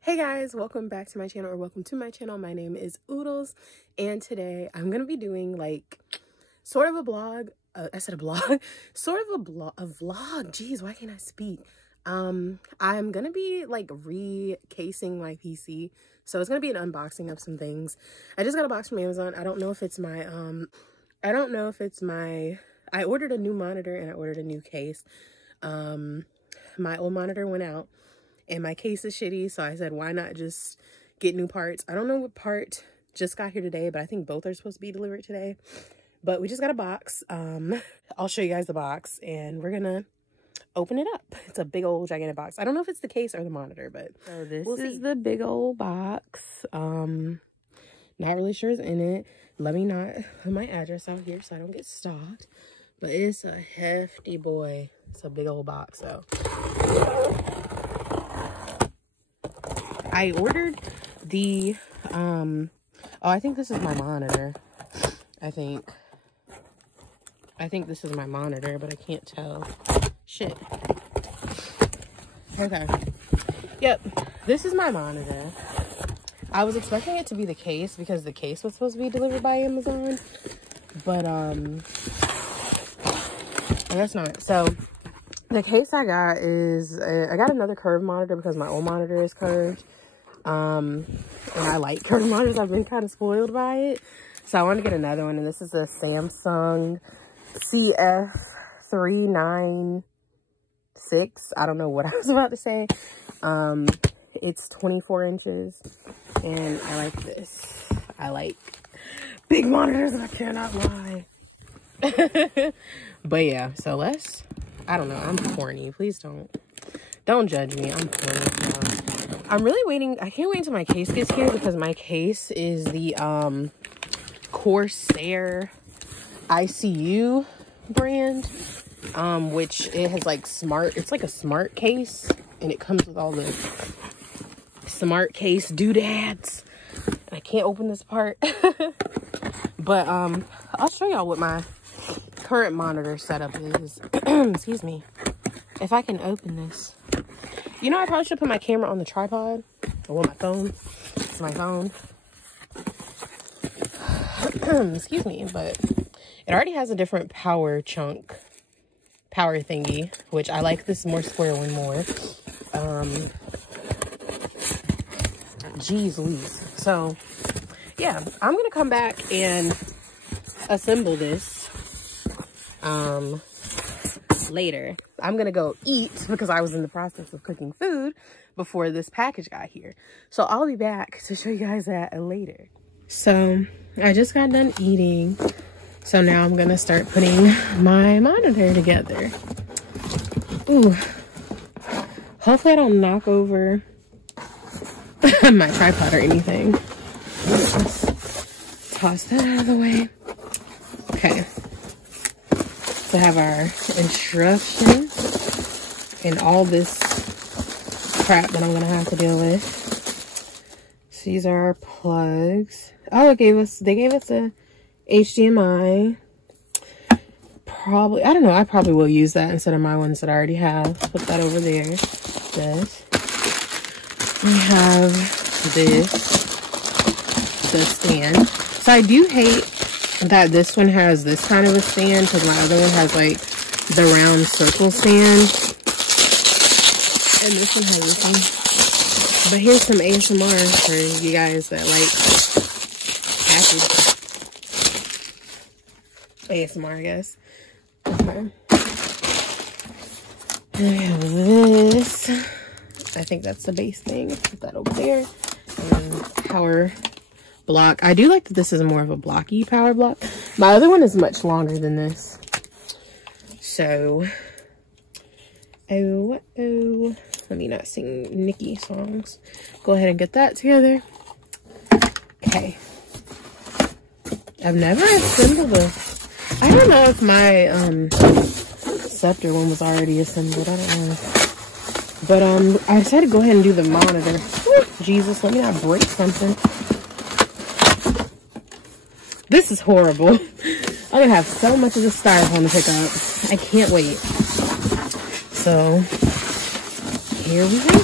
Hey guys, welcome back to my channel, or welcome to my channel. My name is Oodles, and today I'm gonna be doing like sort of a blog. I said a blog, sort of a vlog. Jeez, why can't I speak? I'm gonna be like recasing my PC, so it's gonna be an unboxing of some things. I just got a box from Amazon. I don't know if it's my I ordered a new monitor and I ordered a new case. My old monitor went out and my case is shitty, so I said, why not just get new parts? I don't know what part just got here today, but I think both are supposed to be delivered today. But we just got a box. I'll show you guys the box, and we're gonna open it up. It's a big old gigantic box. I don't know if it's the case or the monitor, but so this is the big old box. Not really sure what's in it. Let me not put my address out here so I don't get stalked. But it's a hefty boy. It's a big old box, so. I ordered the, oh, I think this is my monitor. I think this is my monitor, but I can't tell. Shit. Okay. Yep, this is my monitor. I was expecting it to be the case because the case was supposed to be delivered by Amazon, but, I guess not. So, the case I got is, I got another curved monitor because my old monitor is curved. And I like curved monitors. I've been kind of spoiled by it. So I want to get another one. And this is a Samsung CF396. I don't know what I was about to say. It's 24 inches. And I like this. I like big monitors, and I cannot lie. But yeah, so I don't know. I'm corny. Please don't judge me. I'm corny. I'm really waiting. I can't wait until my case gets here because my case is the Corsair ICU brand, which it has like it's like a smart case, and it comes with all the smart case doodads. I can't open this part. But I'll show y'all what my current monitor setup is. Excuse me. If I can open this. You know, I probably should put my camera on the tripod. Or my phone. It's my phone. Excuse me, but it already has a different power thingy, which I like this more square one more. Geez Louise. So, yeah, I'm gonna come back and assemble this later. I'm gonna go eat because I was in the process of cooking food before this package got here. So I'll be back to show you guys that later. So I just got done eating. So now I'm gonna start putting my monitor together. Ooh. Hopefully I don't knock over my tripod or anything. Let's toss that out of the way. Okay. To have our instructions and all this crap that I'm gonna have to deal with. So these are our plugs. Oh, they gave us a HDMI. Probably, I don't know, I probably will use that instead of my ones that I already have. Put that over there. This. We have the stand. So I do hate that this one has this kind of a stand because my other one has like the round circle stand, and this one has this one. But here's some ASMR for you guys that like ASMR, I guess. Okay. And we have this. I think that's the base thing. Put that over there. And power block. I do like that this is more of a blocky power block. My other one is much longer than this. So, oh, let me not sing Nicki songs. Go ahead and get that together. Okay. I've never assembled this. I don't know if my Scepter one was already assembled. I don't know. But I decided to go ahead and do the monitor. Ooh, Jesus, let me not break something. This is horrible. I'm gonna have so much of the styrofoam to pick up. I can't wait. So, here we go.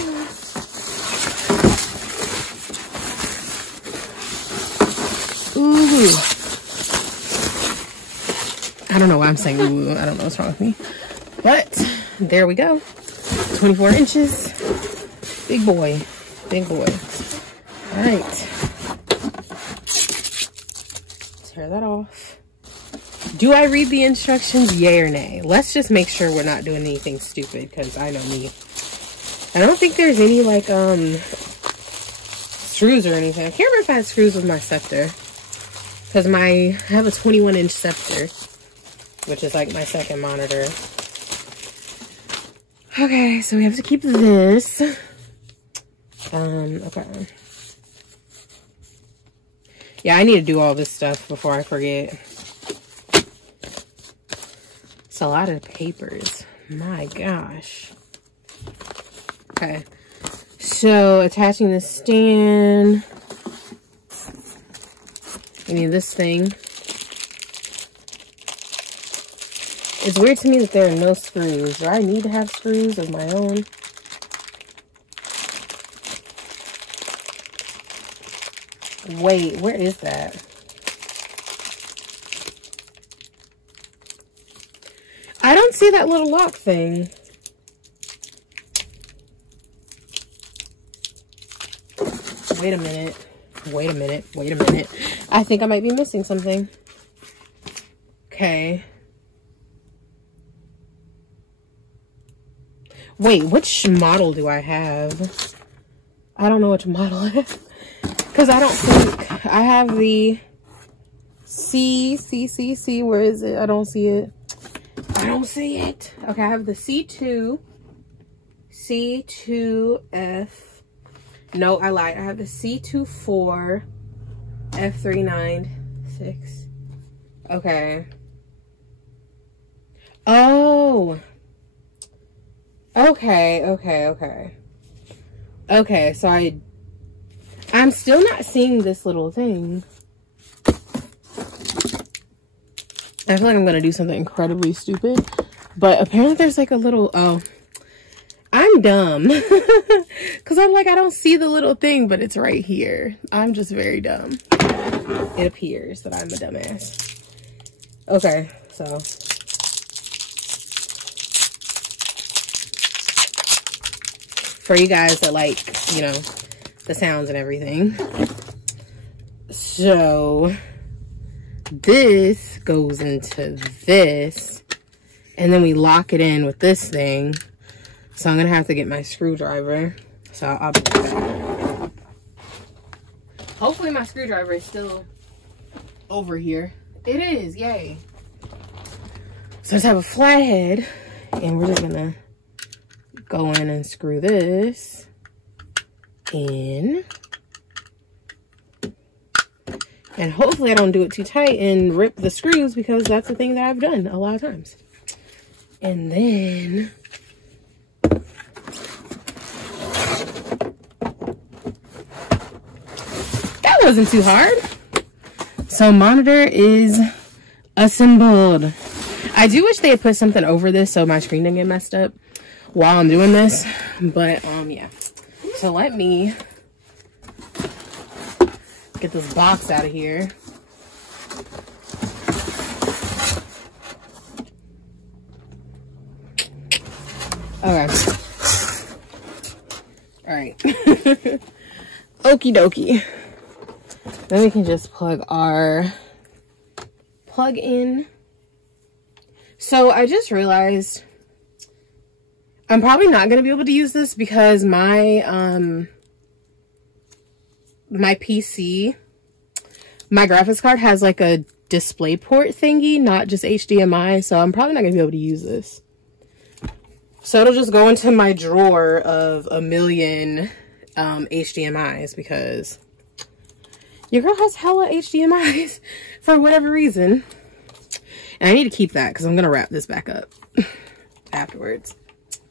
Ooh. I don't know why I'm saying ooh. I don't know what's wrong with me. But, there we go. 24 inches. Big boy. Big boy. Alright. Tear that off. Do I read the instructions? Yay or nay? Let's just make sure we're not doing anything stupid, because I know me. I don't think there's any, like, screws or anything. I can't remember if I had screws with my scepter. Because I have a 21-inch scepter, which is, like, my second monitor. Okay, so we have to keep this. Okay. Yeah, I need to do all this stuff before I forget. It's a lot of papers. My gosh. Okay. So, attaching the stand. We need this thing. It's weird to me that there are no screws. Do I need to have screws of my own? Wait, where is that? I don't see that little lock thing. Wait a minute. Wait a minute. Wait a minute. I think I might be missing something. Okay. Wait, which model do I have? I don't know which model it is. Because I don't think I have the C. Where is it? I don't see it. I don't see it. Okay, I have the C2. C2F. No, I lied. I have the C24. F396. Okay. Oh. Okay, so I'm still not seeing this little thing. I feel like I'm gonna do something incredibly stupid, but apparently there's like a little, oh, I'm dumb. Because I'm like, I don't see the little thing, but it's right here. I'm just very dumb. It appears that I'm a dumbass. Okay, so. For you guys that like, you know, the sounds and everything. So, this goes into this. And then we lock it in with this thing. So I'm going to have to get my screwdriver. So I'll be back. Hopefully my screwdriver is still over here. It is, yay. So let's have a flathead. And we're just going to go in and screw this in. And hopefully I don't do it too tight and rip the screws, because that's the thing that I've done a lot of times. And then that wasn't too hard. So monitor is assembled. I do wish they had put something over this so my screen didn't get messed up while I'm doing this, but yeah. So let me get this box out of here. Okay. All right. Okie dokie. Then we can just plug our plug in. So I just realized I'm probably not going to be able to use this because my my PC, my graphics card has like a display port thingy, not just HDMI, so I'm probably not going to be able to use this. So it'll just go into my drawer of a million HDMIs, because your girl has hella HDMIs for whatever reason. And I need to keep that because I'm going to wrap this back up afterwards,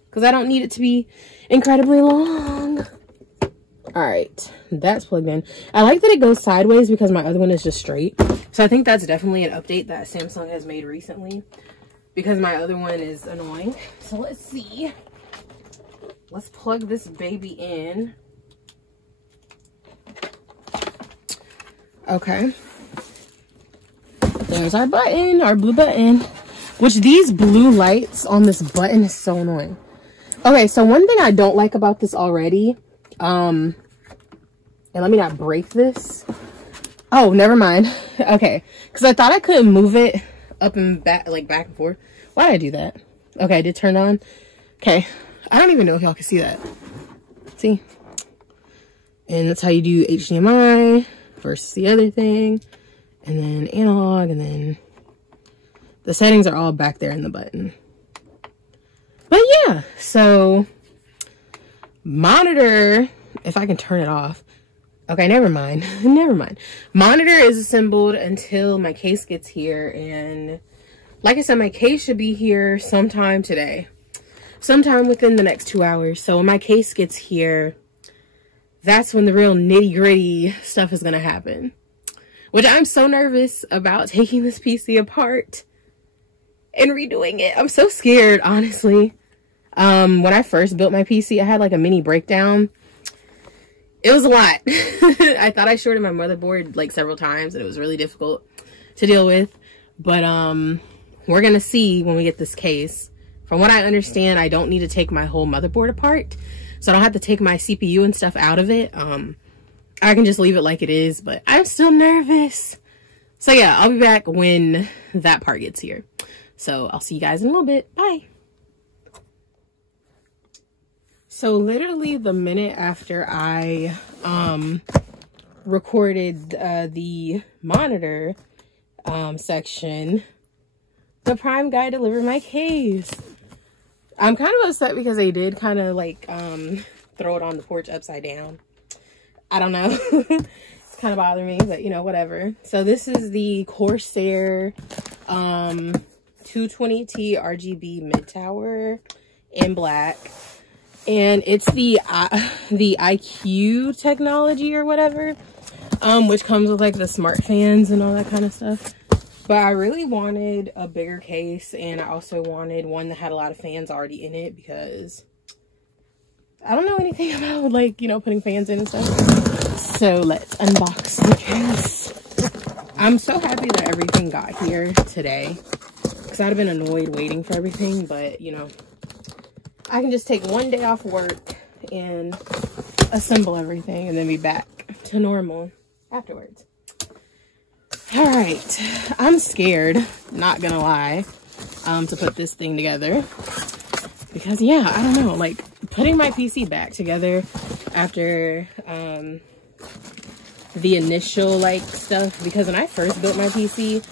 because I don't need it to be incredibly long. All right, that's plugged in. I like that it goes sideways because my other one is just straight. So I think that's definitely an update that Samsung has made recently because my other one is annoying. So let's see. Let's plug this baby in. Okay. There's our button, our blue button. Which these blue lights on this button is so annoying. Okay, so one thing I don't like about this already, and let me not break this. Oh, never mind. Okay, because I thought I couldn't move it up and back, like back and forth. Why did I do that? Okay, I did turn on. Okay, I don't even know if y'all can see that. See? And that's how you do HDMI versus the other thing. And then analog, and then the settings are all back there in the button. But yeah, so monitor, if I can turn it off. Okay, never mind. Never mind. Monitor is assembled until my case gets here. And like I said, my case should be here sometime today. Sometime within the next 2 hours. So when my case gets here, that's when the real nitty-gritty stuff is going to happen. Which I'm so nervous about taking this PC apart and redoing it. I'm so scared, honestly. When I first built my PC, I had like a mini breakdown. It was a lot. I thought I shorted my motherboard like several times and it was really difficult to deal with. But we're gonna see when we get this case. From what I understand, I don't need to take my whole motherboard apart. So I don't have to take my CPU and stuff out of it. I can just leave it like it is, but I'm still nervous. So yeah, I'll be back when that part gets here. So I'll see you guys in a little bit. Bye. So literally the minute after I recorded the monitor section, the Prime guy delivered my case. I'm kind of upset because they did kind of like throw it on the porch upside down. I don't know. It's kind of bothering me, but you know, whatever. So this is the Corsair 220T RGB mid tower in black. And it's the IQ technology or whatever, which comes with like the smart fans and all that kind of stuff. But I really wanted a bigger case, and I also wanted one that had a lot of fans already in it because I don't know anything about like, you know, putting fans in and stuff. So let's unbox the case. I'm so happy that everything got here today because I'd have been annoyed waiting for everything, but you know, I can just take one day off work and assemble everything and then be back to normal afterwards. All right, I'm scared, not gonna lie, to put this thing together because yeah, I don't know, like putting my PC back together after the initial like stuff, because when I first built my PC,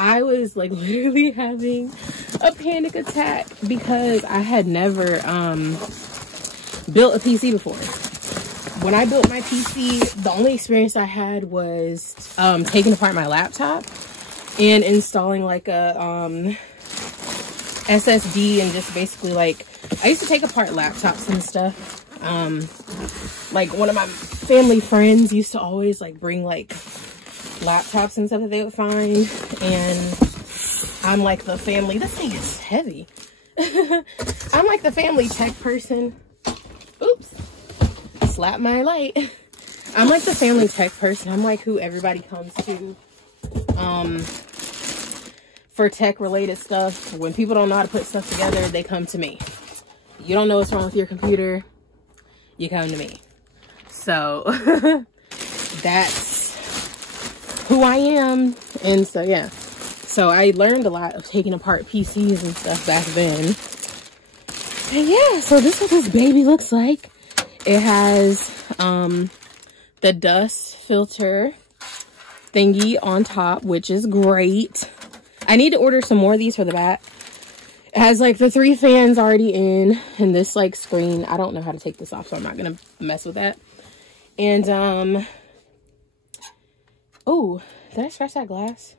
I was like literally having a panic attack because I had never built a PC before. When I built my PC, the only experience I had was taking apart my laptop and installing like a SSD and just basically like, I used to take apart laptops and stuff. Like one of my family friends used to always like bring like laptops and stuff that they would find, and I'm like the family, this thing is heavy. I'm like the family tech person. Oops, slap my light. I'm like the family tech person. I'm like who everybody comes to for tech related stuff. When people don't know how to put stuff together, they come to me. You don't know what's wrong with your computer, you come to me. So that's who I am. And so yeah, so I learned a lot of taking apart PCs and stuff back then. And yeah, so this is what this baby looks like. It has the dust filter thingy on top, which is great. I need to order some more of these for the back. It has like the 3 fans already in, and this like screen, I don't know how to take this off, so I'm not gonna mess with that. And oh, did I scratch that glass?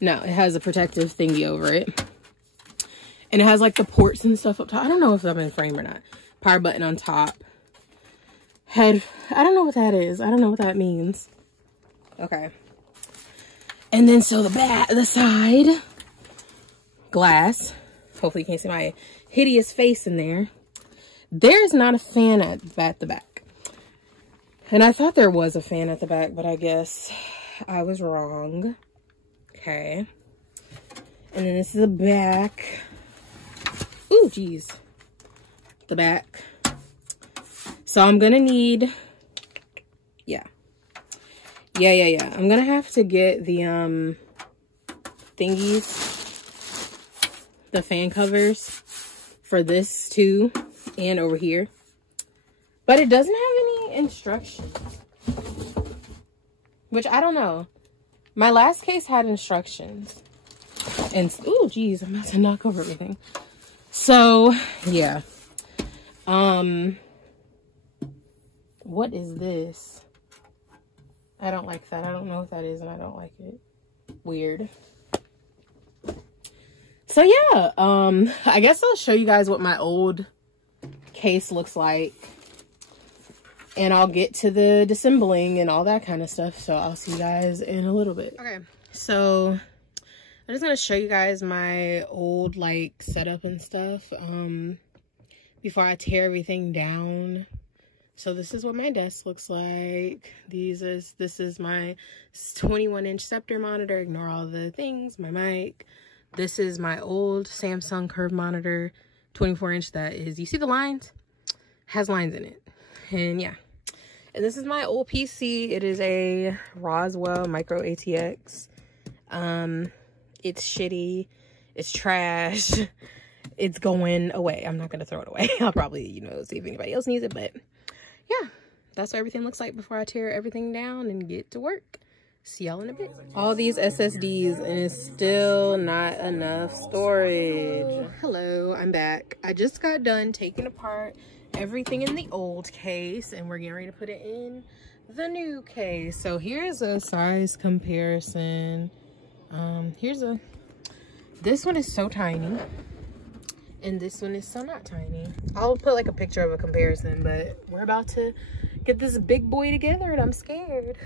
No, it has a protective thingy over it. And it has like the ports and stuff up top. I don't know if I'm in frame or not. Power button on top. I don't know what that is. I don't know what that means. Okay. And then so the side glass. Hopefully you can't see my hideous face in there. There's not a fan at the back. And I thought there was a fan at the back, but I guess I was wrong. Okay. And then this is the back. Ooh, geez. The back. So I'm gonna need, yeah. I'm gonna have to get the thingies, the fan covers for this too, and over here. But it doesn't have any instructions, which I don't know. My last case had instructions. And, ooh, geez, I'm about to knock over everything. So, yeah. What is this? I don't like that. I don't know what that is, and I don't like it. Weird. So, yeah. I guess I'll show you guys what my old case looks like. And I'll get to the disassembling and all that kind of stuff. So, I'll see you guys in a little bit. Okay. So, I'm just going to show you guys my old, like, setup and stuff. Before I tear everything down. So this is what my desk looks like. This is my 21-inch Scepter monitor. Ignore all the things. My mic. This is my old Samsung curved monitor, 24-inch. That is, you see the lines? Has lines in it. And yeah. And this is my old PC. It is a Roswell Micro ATX. It's shitty. It's trash. It's going away. I'm not going to throw it away. I'll probably, you know, see if anybody else needs it, but yeah, that's what everything looks like before I tear everything down and get to work. See y'all in a bit. All these SSDs and it's still not enough storage. Hello, I'm back. I just got done taking apart everything in the old case and we're getting ready to put it in the new case. So here's a size comparison. This one is so tiny. And this one is so not tiny. I'll put like a picture of a comparison, but we're about to get this big boy together and I'm scared.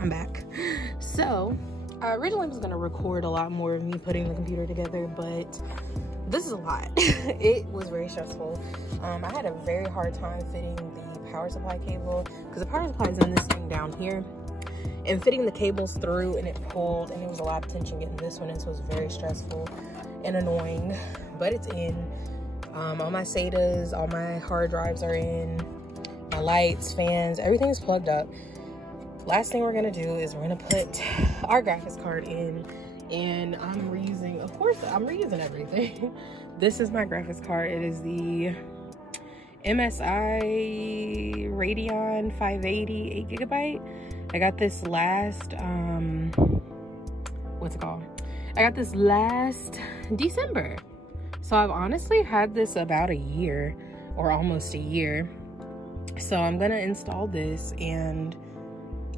I'm back. So I originally was gonna record a lot more of me putting the computer together, but this is a lot. It was very stressful. I had a very hard time fitting the power supply cable because the power supply is in this thing down here, and fitting the cables through, and it pulled, and it was a lot of tension getting this one in, so it was very stressful and annoying, but it's in. All my SATAs, all my hard drives are in, my lights, fans, everything is plugged up. Last thing we're gonna do is we're gonna put our graphics card in, and I'm reusing, of course, I'm reusing everything. This is my graphics card. It is the MSI Radeon 580 8GB. I got this last, what's it called? I got this last December. So I've honestly had this about a year, or almost a year. So I'm gonna install this, and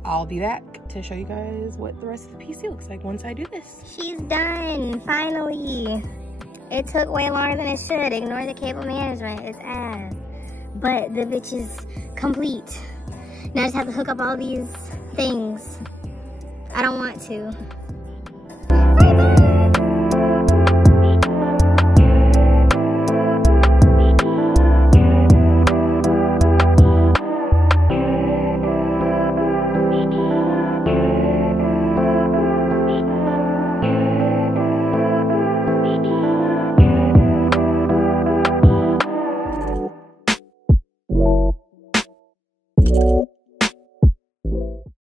I'll be back to show you guys what the rest of the PC looks like once I do this. She's done, finally. It took way longer than it should. Ignore the cable management, it's ass. But the bitch is complete. Now I just have to hook up all these things. I don't want to.